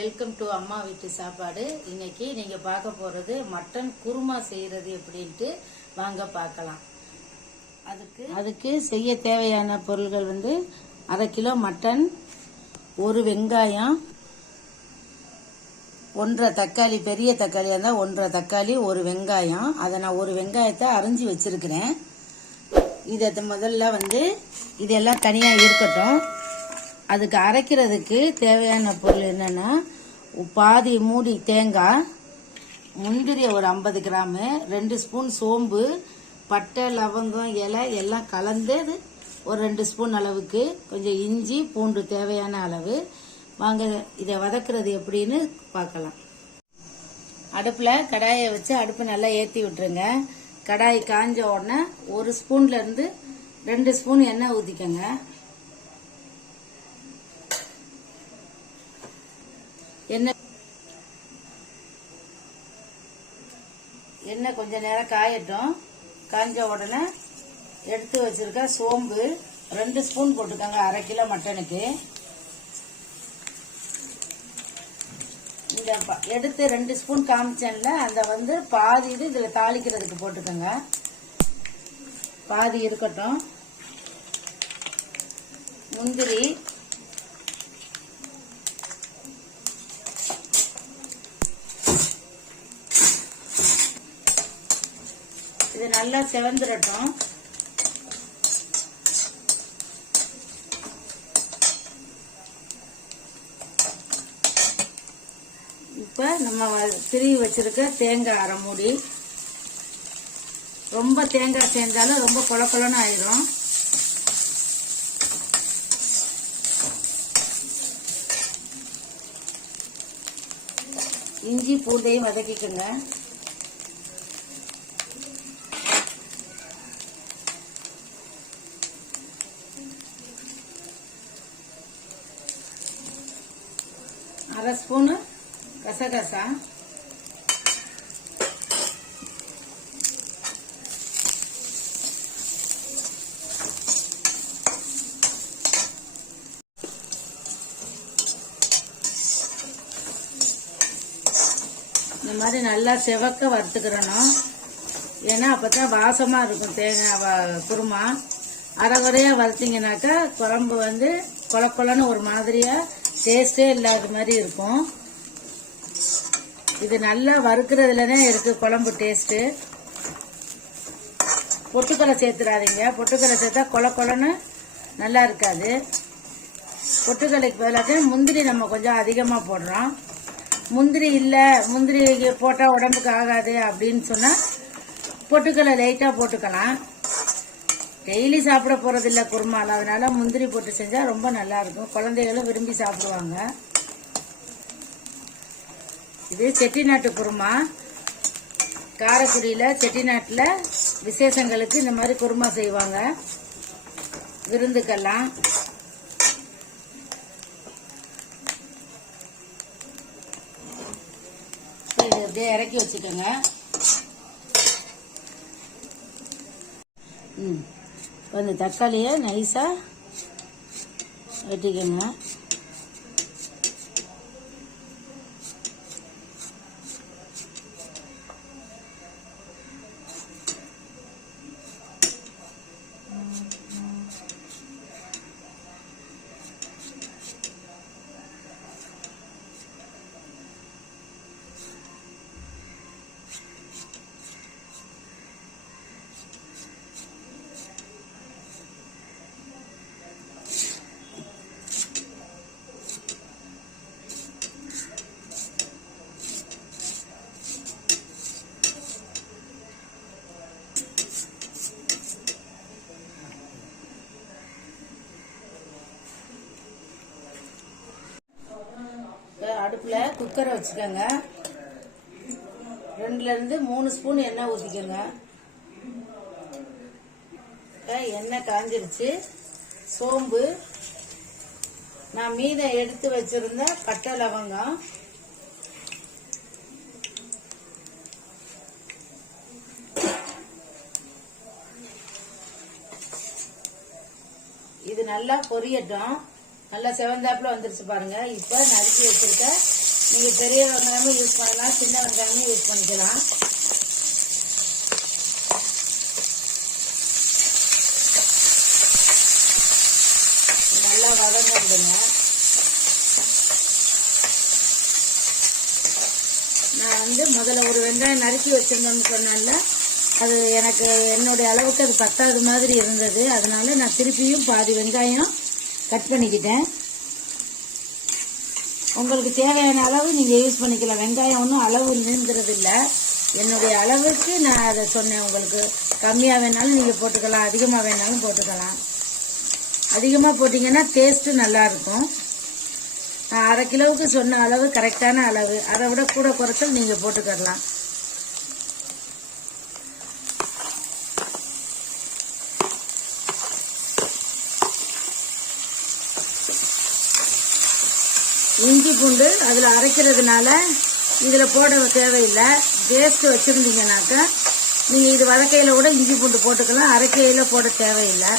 Welcome to அம்மா வீட்டு சாப்பாடு. இன்னைக்கு நீங்க பார்க்க போறது மட்டன் குருமா செய்யறது எப்படின்ட்டு வாங்க பார்க்கலாம். அதுக்கு செய்ய தேவையான பொருள்கள் வந்து 1/2 கிலோ மட்டன், 1 வெங்காயம், 1.5 தக்காளி, பெரிய தக்காளியா இருந்தா 1.5 தக்காளி, 1 வெங்காயம். அதை நான் 1 வெங்காயத்தை அரிஞ்சு வச்சிருக்கிறேன். இதை முதல்ல வந்து இதெல்லாம் தனியா இருக்கட்டும். அதுக்கு அரைக்கிறதுக்கு தேவையான பொருள் என்னன்னா, பாதி மூடி தேங்காய், முந்திரி ஒரு 50 கிராமு, 2 ஸ்பூன் சோம்பு, பட்டை, லவங்கம், இலை எல்லாம் கலந்து ஒரு 2 ஸ்பூன் அளவுக்கு, கொஞ்சம் இஞ்சி பூண்டு தேவையான அளவு. வாங்க இதை வதக்குறது எப்படின்னு பார்க்கலாம். அடுப்புல கடாயை வச்சு அடுப்பு நல்லா ஏற்றி விட்டுருங்க. கடாய் காஞ்ச உடனே 1 ஸ்பூன்ல இருந்து 2 ஸ்பூன் எண்ணெய் ஊற்றிக்கங்க. எண்ணெய் கொஞ்ச நேரம் காயட்டும். காஞ்ச உடனே எடுத்து வச்சிருக்க சோம்பு 2 ஸ்பூன் போட்டுக்கோங்க. 1/2 கிலோ மட்டனுக்கு. இந்த எடுத்து 2 ஸ்பூன் காமிச்சேன்ல, அந்த வந்து பாதி இதுல தாளிக்கிறதுக்கு போட்டுக்கோங்க. பாதி இருக்கட்டும். முந்திரி, இது நல்லா செவந்துடட்டும். இப்ப நம்ம திருவி வச்சிருக்க தேங்காய் 1/2 மூடி. ரொம்ப தேங்காய் சேர்ந்தாலும் ரொம்ப கொல கொலன்னு ஆயிரும். இஞ்சி பூண்டையும் வதக்கிக்கோங்க. அரை ஸ்பூனு கசகசா, இந்த மாதிரி நல்லா செவக்க வறுத்துக்கிறணும். ஏன்னா அப்பதான் வாசமா இருக்கும் தேங்காய் குருமா. அரைகுறையா வறுத்தீங்கன்னாக்கா குழம்பு வந்து கொல கொலன்னு ஒரு மாதிரியா டேஸ்டே இல்லாத மாதிரி இருக்கும். இது நல்லா வறுக்கிறதுலதான் இருக்கு குழம்பு டேஸ்ட். பொட்டுக்கடலை சேர்த்துடாதீங்க. பொட்டுக்கடலை சேர்த்தா கொல கொலன்னு நல்லா இருக்காது. பொட்டுக்கடலைக்கு பதிலாக முந்திரி நம்ம கொஞ்சம் அதிகமா போடுறோம். முந்திரி இல்ல, முந்திரி போட்டா உடம்புக்கு ஆகாது அப்படின்னு சொன்னா பொட்டுக்கடலை லைட்டா போட்டுக்கலாம். டெய்லி சாப்பிட போறது இல்ல குருமால, அதனால முந்திரி போட்டு செஞ்சா ரொம்ப நல்லா இருக்கும். குழந்தைகளும் விரும்பி சாப்பிடுவாங்க. இது செட்டிநாட்டு குருமா. காரைக்குடியில செட்டிநாட்டுல விசேஷங்களுக்கு இந்த மாதிரி குருமா செய்வாங்க, விருந்துக்கெல்லாம். இது அப்படியே இறக்கி வச்சுக்கோங்க. அந்த தக்காளியை நைஸா வெட்டிக்கோங்க. அடுப்புல குக்கரை வச்சுக்கோங்க. 2ல இருந்து 3 ஸ்பூன் எண்ணெய் ஊத்திக்கோங்க. எண்ணெய் காஞ்சிருச்சு. சோம்பு, நான் மீதம் எடுத்து வச்சிருந்த பட்டை, லவங்கம், இது நல்லா பொரியட்டும். நல்லா செவந்தாப்புல வந்துருச்சு பாருங்க. இப்ப நறுக்கி வச்சிருக்க நீங்கள் பெரிய வெங்காயமும் யூஸ் பண்ணலாம், சின்ன வெங்காயமும் யூஸ் பண்ணிக்கலாம். நல்லா வதங்கிடுங்க. நான் வந்து முதல்ல ஒரு வெங்காயம் நறுக்கி வச்சிருந்தோம்னு சொன்னேன்ல, அது எனக்கு என்னுடைய அளவுக்கு அது பத்தாத மாதிரி இருந்தது. அதனால நான் திருப்பியும் பாதி வெங்காயம் கட் பண்ணிக்கிட்டேன். உங்களுக்கு தேவையான அளவு நீங்கள் யூஸ் பண்ணிக்கலாம். வெங்காயம் ஒன்றும் அளவு இல்லைங்கிறது இல்லை, என்னுடைய அளவுக்கு நான் அதை சொன்னேன். உங்களுக்கு கம்மியாக வேணாலும் நீங்கள் போட்டுக்கலாம், அதிகமாக வேணாலும் போட்டுக்கலாம். அதிகமாக போட்டிங்கன்னா டேஸ்ட்டு நல்லாயிருக்கும். நான் 1/2 கிலோவுக்கு சொன்ன அளவு கரெக்டான அளவு. அதை விட கூட குறைச்சல் நீங்கள் போட்டுக்கலாம். இஞ்சி பூண்டு அதில் அரைக்கிறதுனால இதில் போட தேவையில்லை. பேஸ்ட் வச்சுருந்தீங்கன்னாக்கா நீங்கள் இது வதக்கையில் கூட இஞ்சி பூண்டு போட்டுக்கலாம், அரைக்கையில் போட தேவையில்லை.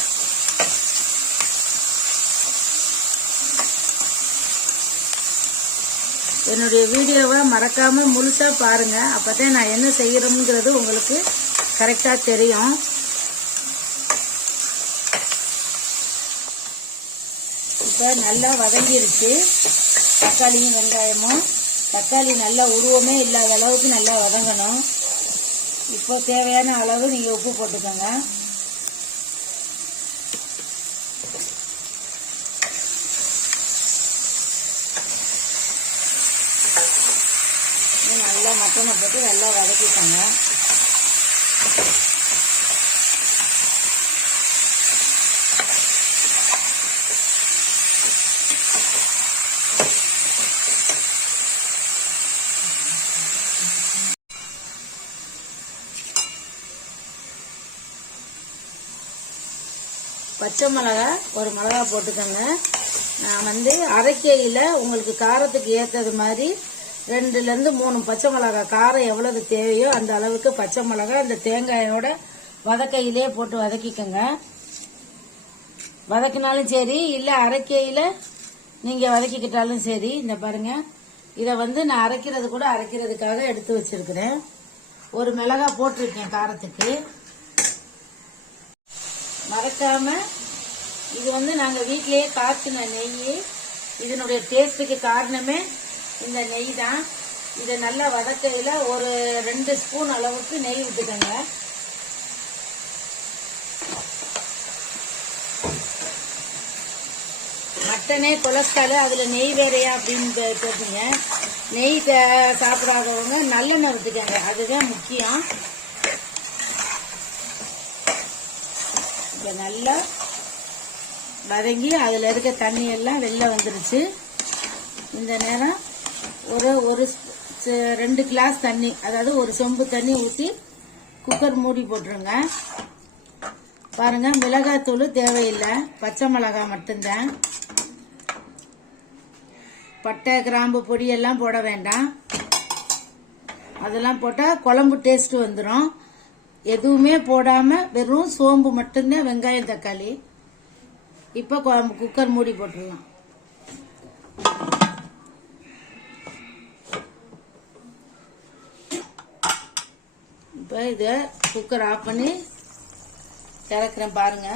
என்னுடைய வீடியோவை மறக்காமல் முழுசாக பாருங்கள். அப்போ தான் நான் என்ன செய்கிறோம்ங்கிறது உங்களுக்கு கரெக்டாக தெரியும். இப்போ நல்லா வதங்கிருச்சு தக்காளியும் வெங்காயமும். தக்காளி நல்லா உருவமே இல்லாத அளவுக்கு நல்லா வதங்கணும். இப்போ தேவையான அளவு நீங்கள் உப்பு போட்டுக்கோங்க. நல்லா மட்டனை போட்டு நல்லா வதக்கிக்கோங்க. பச்சை மிளகா ஒரு மிளகா போட்டுக்கோங்க. நான் வந்து அரைக்கையில் உங்களுக்கு காரத்துக்கு ஏற்றது மாதிரி 2லேருந்து 3 பச்சை மிளகா, காரம் எவ்வளவு தேவையோ அந்த அளவுக்கு பச்சை மிளகா அந்த தேங்காயோட வதக்கையிலே போட்டு வதக்கிக்கோங்க. வதக்கினாலும் சரி, இல்லை அரைக்கையில் நீங்கள் வதக்கிக்கிட்டாலும் சரி. இந்த பாருங்க, இதை வந்து நான் அரைக்கிறதுக்காக எடுத்து வச்சிருக்கிறேன். ஒரு மிளகா போட்டிருக்கேன் காரத்துக்கு. மறக்காம இது வந்து நாங்கள் வீட்டிலேயே காய்ச்சின நெய். இதனுடைய டேஸ்ட்டுக்கு காரணமே இந்த நெய் தான். இதை நல்லா வதக்கையில் ஒரு 2 ஸ்பூன் அளவுக்கு நெய் விட்டுக்கோங்க. மட்டனே கொலஸ்ட்ரால், அதில் நெய் வேறையா அப்படின்னு கேட்டீங்க. நெய் சாப்பிடாதவங்க நல்லெண்ணெய் விட்டுக்கோங்க, அதுதான் முக்கியம். இப்போ நல்லா வதங்கி அதில் இருக்க தண்ணி எல்லாம் வெளில வந்துருச்சு. இந்த நேரம் ஒரு 2 கிளாஸ் தண்ணி, அதாவது ஒரு சொம்பு தண்ணி ஊற்றி குக்கர் மூடி போட்டுருங்க. பாருங்க, மிளகாத்தூள் தேவையில்லை, பச்சை மிளகாய் மட்டும்தான். பட்டை கிராம்பு பொடியெல்லாம் போட வேண்டாம். அதெல்லாம் போட்டால் குழம்பு டேஸ்ட் வந்துடும். எதுவுமே போடாமல் வெறும் சோம்பு மட்டும்தான், வெங்காயம் தக்காளி. இப்போ குக்கர் மூடி போட்டுடலாம். இப்போ இதை குக்கர் ஆஃப் பண்ணி திறக்கிறேன். பாருங்க,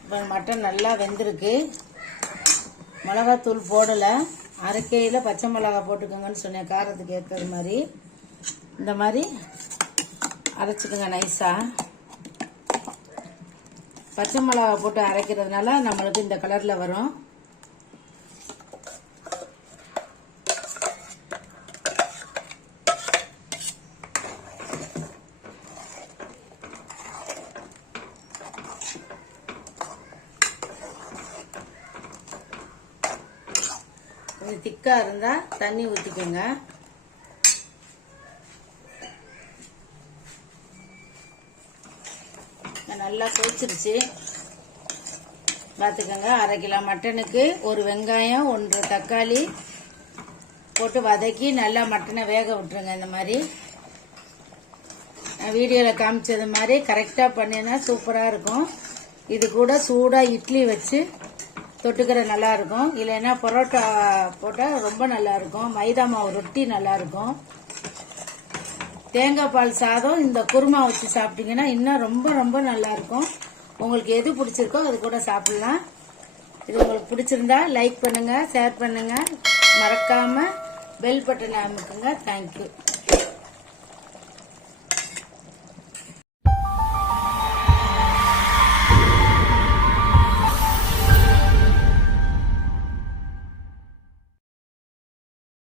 இப்போ மட்டன் நல்லா வெந்திருக்கு. மிளகாத்தூள் போடலை, அரைக்கையில் பச்சை மிளகா போட்டுக்கோங்கன்னு சொன்னேன் காரத்துக்கு ஏற்றது மாதிரி. இந்த மாதிரி அரைச்சிக்கோங்க நைஸாக. பச்சை மிளகா போட்டு அரைக்கிறதுனால நம்மளுக்கு இந்த கலரில் வரும். கொஞ்சம் திக்காக இருந்தால் தண்ணி ஊற்றிக்கோங்க. நல்லா கொதிச்சிருச்சு பார்த்துக்கோங்க. 1/2 கிலோ மட்டனுக்கு ஒரு வெங்காயம் 1 தக்காளி போட்டு வதக்கி நல்லா மட்டனை வேக விட்டுருங்க. இந்த மாதிரி நான் வீடியோவில் காமிச்சது மாதிரி கரெக்டாக பண்ணினா சூப்பராக இருக்கும். இது கூட சூடா இட்லி வச்சு தொட்டுக்கிற நல்லா இருக்கும். இல்லைன்னா பரோட்டா போட்டா ரொம்ப நல்லா இருக்கும். மைதா மாவு ரொட்டி நல்லா இருக்கும். தேங்காய் பால் சாதம் இந்த குருமா வச்சு சாப்பிட்டீங்கன்னா இன்னும் ரொம்ப ரொம்ப நல்லா இருக்கும். உங்களுக்கு எது பிடிச்சிருக்கோ அது கூட சாப்பிடலாம். இது உங்களுக்கு பிடிச்சிருந்தா லைக் பண்ணுங்க, ஷேர் பண்ணுங்க, மறக்காம பெல் பட்டனை அமுக்குங்க. தேங்க்யூ.